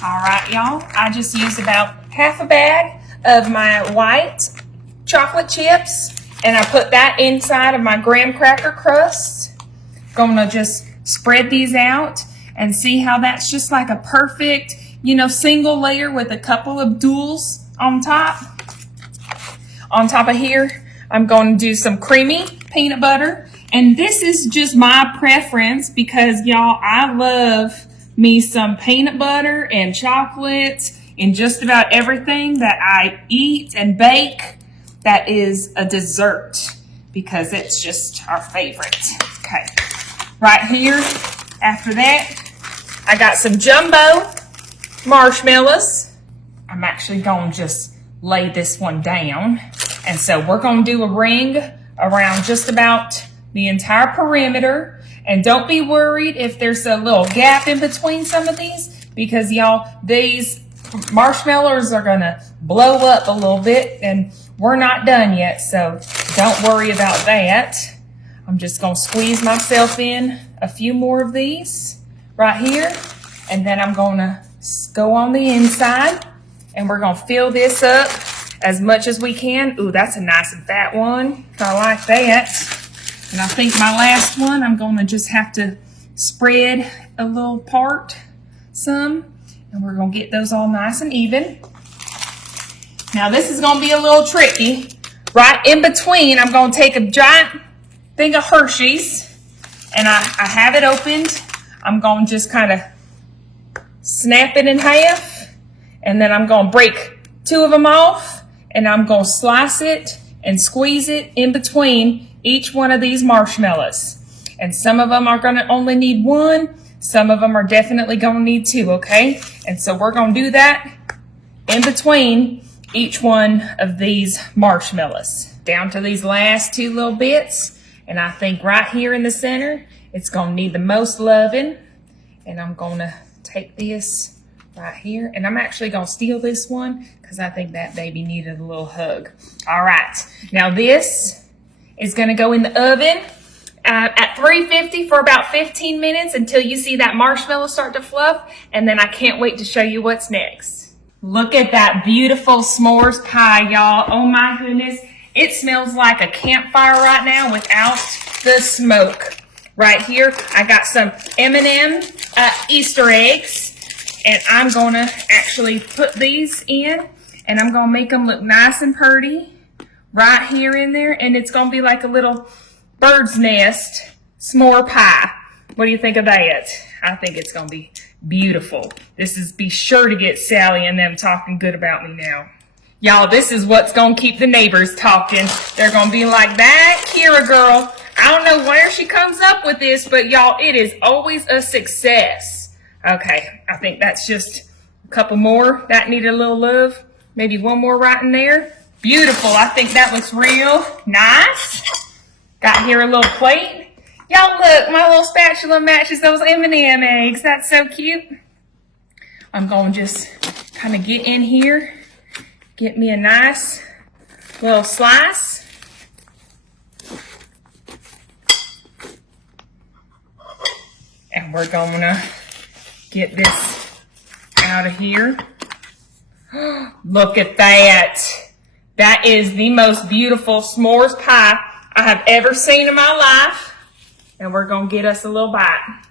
All right, y'all. I just used about half a bag of my white chocolate chips, and I put that inside of my graham cracker crust. Gonna just spread these out and see how that's just like a perfect, single layer with a couple of duals on top. On top of here, I'm going to do some creamy peanut butter. And this is just my preference because, y'all, I love me some peanut butter and chocolate in just about everything that I eat and bake that is a dessert because it's just our favorite. Okay, right here, after that, I got some jumbo marshmallows. I'm actually going to just lay this one down. And so we're going to do a ring around just about the entire perimeter. And don't be worried if there's a little gap in between some of these because, y'all, these marshmallows are going to blow up a little bit and we're not done yet. So don't worry about that. I'm just going to squeeze myself in a few more of these right here. And then I'm going to go on the inside and we're going to fill this up as much as we can. Ooh, that's a nice and fat one. I like that. And I think my last one, I'm going to just have to spread a little part some. And we're going to get those all nice and even. Now this is going to be a little tricky. Right in between, I'm going to take a giant thing of Hershey's. And I have it opened. I'm going to just kind of snap it in half. And then I'm going to break two of them off. And I'm going to slice it and squeeze it in between each one of these marshmallows. And some of them are going to only need one. Some of them are definitely going to need two, okay? And so we're going to do that in between each one of these marshmallows. Down to these last two little bits. And I think right here in the center, it's going to need the most loving. And I'm going to take this right here. And I'm actually going to steal this one because I think that baby needed a little hug. All right. Now this is going to go in the oven at 350 for about 15 minutes until you see that marshmallow start to fluff. And then I can't wait to show you what's next. Look at that beautiful s'mores pie, y'all. Oh my goodness. It smells like a campfire right now without the smoke. Right here, I got some M&M Easter eggs. And I'm going to actually put these in. And I'm going to make them look nice and pretty right here in there. And it's going to be like a little bird's nest s'more pie. What do you think of that? I think it's going to be beautiful. Be sure to get Sally and them talking good about me now. Y'all, this is what's going to keep the neighbors talking. They're going to be like, that Kiera girl, I don't know where she comes up with this, but y'all, it is always a success. Okay, I think that's just a couple more. That needed a little love. Maybe one more right in there. Beautiful. I think that looks real nice. Got here a little plate. Y'all look, my little spatula matches those M&M eggs. That's so cute. I'm going to just kind of get in here. Get me a nice little slice. And we're going to get this out of here. Look at that. That is the most beautiful s'mores pie I have ever seen in my life. And we're going to get us a little bite.